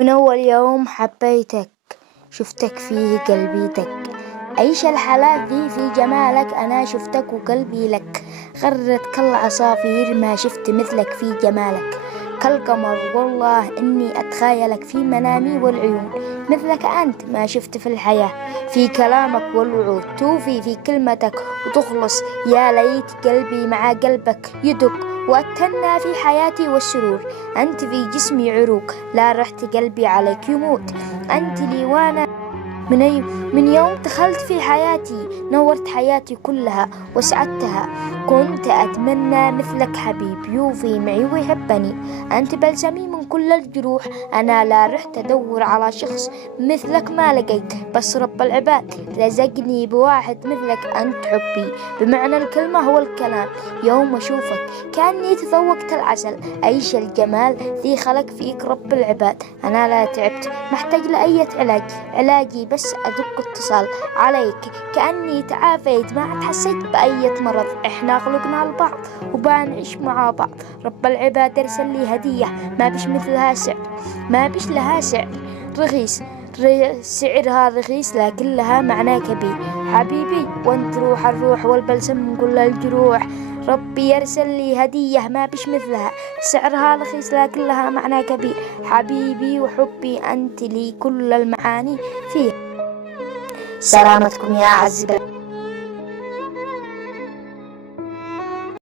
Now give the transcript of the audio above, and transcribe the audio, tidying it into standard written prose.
من أول يوم حبيتك شفتك فيه قلبيتك، عيش الحالات ذي في جمالك، أنا شفتك وقلبي لك، غرت كالعصافير ما شفت مثلك في جمالك، كالقمر والله إني أتخيلك في منامي والعيون، مثلك أنت ما شفت في الحياة، في كلامك والوعود توفي في كلمتك وتخلص، يا ليت قلبي مع قلبك يدق وأتهنى في حياتي والسرور، أنت في جسمي عروق لا رحت قلبي عليك يموت، أنت لي وأنا من يوم دخلت في حياتي نورت حياتي كلها وسعدتها، كنت أتمنى مثلك حبيب يوفي معي ويحبني، أنت بلسمي من كل الجروح، أنا لا رحت أدور على شخص مثلك ما لقيت، بس رب العباد رزقني بواحد مثلك، أنت حبي بمعنى الكلمة هو الكلام، يوم أشوفك كأني تذوقت العسل، أيش الجمال ذي خلق فيك رب العباد، أنا لا تعبت محتاج لأية علاجي بس أدق اتصال عليك، كأني تعافيت ما عاد حسيت بأية مرض، إحنا خلقنا البعض وبنعيش مع بعض، رب العباد أرسل لي هدية ما بش مثلها سعر، ما بش لها سعر رخيص، سعرها رخيص لكن لها معنى كبير، حبيبي وانت روح الروح والبلسم من كل الجروح، ربي يرسل لي هدية ما بش مثلها، سعرها رخيص لكن لها معنى كبير، حبيبي وحبي أنت لي كل المعاني فيه. سلامتكم يا أعز